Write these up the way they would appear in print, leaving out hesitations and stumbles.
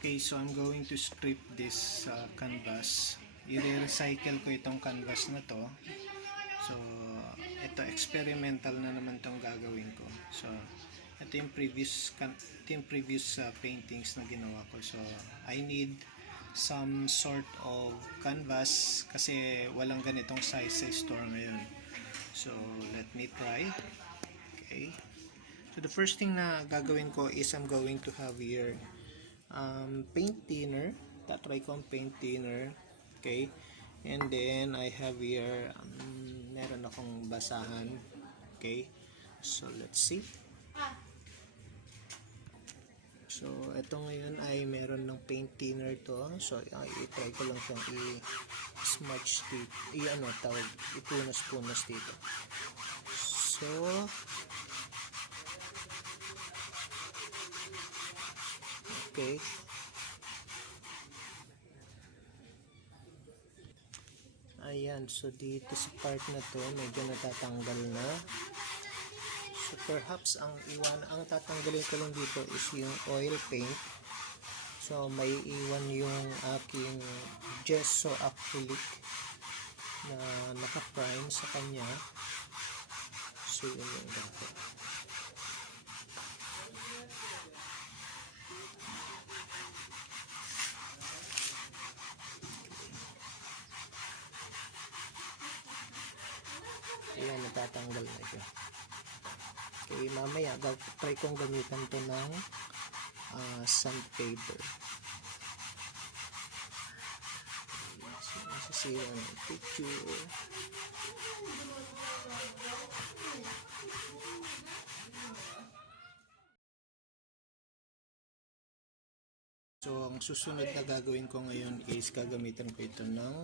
Okay, so I'm going to script this canvas. I-recycle ko itong canvas na to. So, ito experimental na naman tong gagawin ko. So, ito yung previous paintings na ginawa ko. So, I need some sort of canvas kasi walang ganitong size sa store ngayon. So, let me try. Okay. So, the first thing na gagawin ko is I'm going to have here paint thinner. Tatry ko ang paint thinner. Okay. And then I have here meron akong basahan. Okay. So let's see. So ito ngayon ay meron ng paint thinner to. So i-try ko lang siyang i-smudge dito. Ipunas-punas dito. So okay. Ayan, so dito sa part na to, medyo natatanggal na. So perhaps ang tatanggalin ko lang dito is yung oil paint. So may iwan yung aking Gesso acrylic na naka-prime sa kanya. So yun yung ganito. Ayan, natatanggal na ito. Okay, mamaya try kong gamitan to ng sandpaper. Masisira ng picture. So, ang susunod na gagawin ko ngayon is gagamitan ko ito ng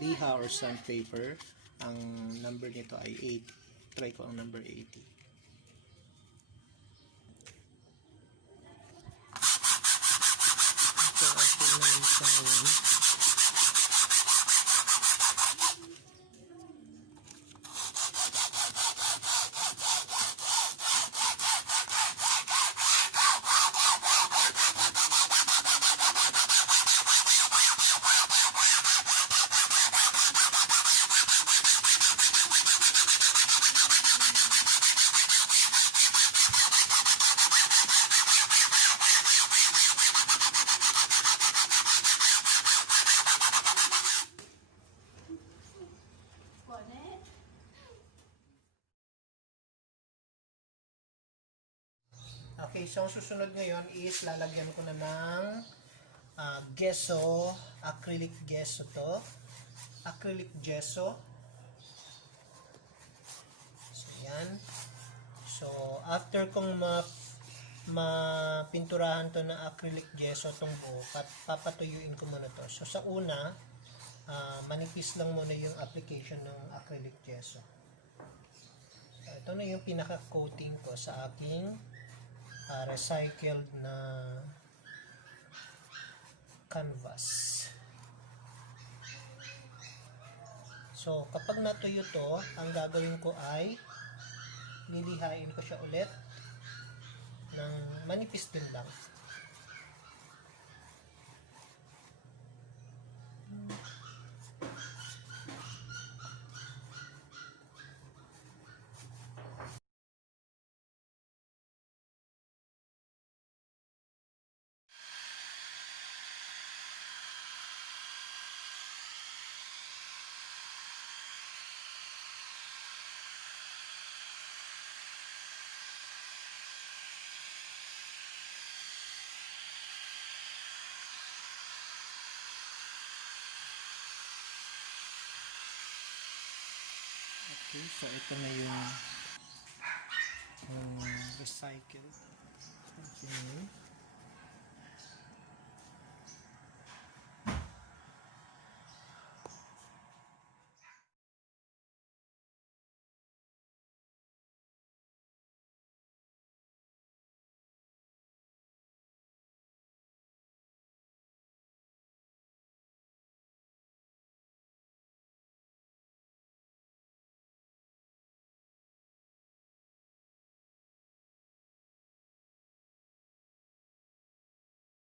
liha or sandpaper. Ang number nito ay 80. Try ko ang number 80. So, okay naman siya ngayon. Okay, so ang susunod ngayon is lalagyan ko na ng gesso, acrylic gesso to. Acrylic gesso. So, yan. So, after kong mapinturahan to na acrylic gesso tong buo, papatuyuin ko muna to. So, sa una, manipis lang muna yung application ng acrylic gesso. So, ito na yung pinaka-coating ko sa aking recycled na canvas. So, kapag natuyo to, ang gagawin ko ay lilihain ko siya ulit ng manipis din lang. Okay, so ito na yung recycled. Okay.